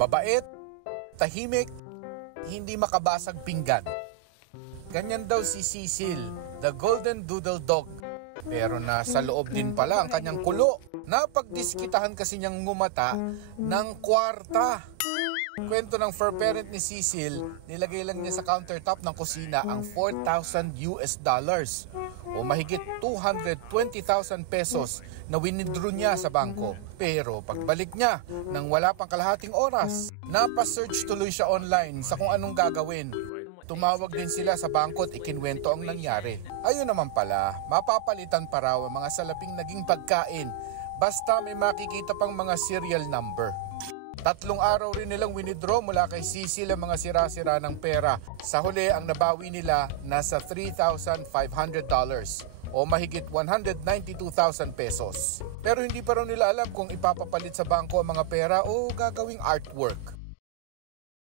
Mabait, tahimik, hindi makabasag pinggan. Ganyan daw si Cecil, the Golden Doodle Dog. Pero nasa loob din pala ang kanyang kulo. Napagdiskitahan kasi niyang ngumata ng kwarta. Kwento ng fur parent ni Cecil, nilagay lang niya sa countertop ng kusina ang $4,000 o mahigit 220,000 pesos na winidraw niya sa bangko. Pero pagbalik niya nang wala pang kalahating oras, napasearch tuloy siya online sa kung anong gagawin. Tumawag din sila sa bangko at ikinwento ang nangyari. Ayun naman pala, mapapalitan pa raw ang mga salaping naging pagkain basta may makikita pang mga serial number. 3 araw rin nilang winidraw mula kay Cecil ang mga sira-sira ng pera. Sa huli, ang nabawi nila nasa $3,500 o mahigit 192,000 pesos. Pero hindi pa raw nila alam kung ipapapalit sa bangko ang mga pera o gagawing artwork.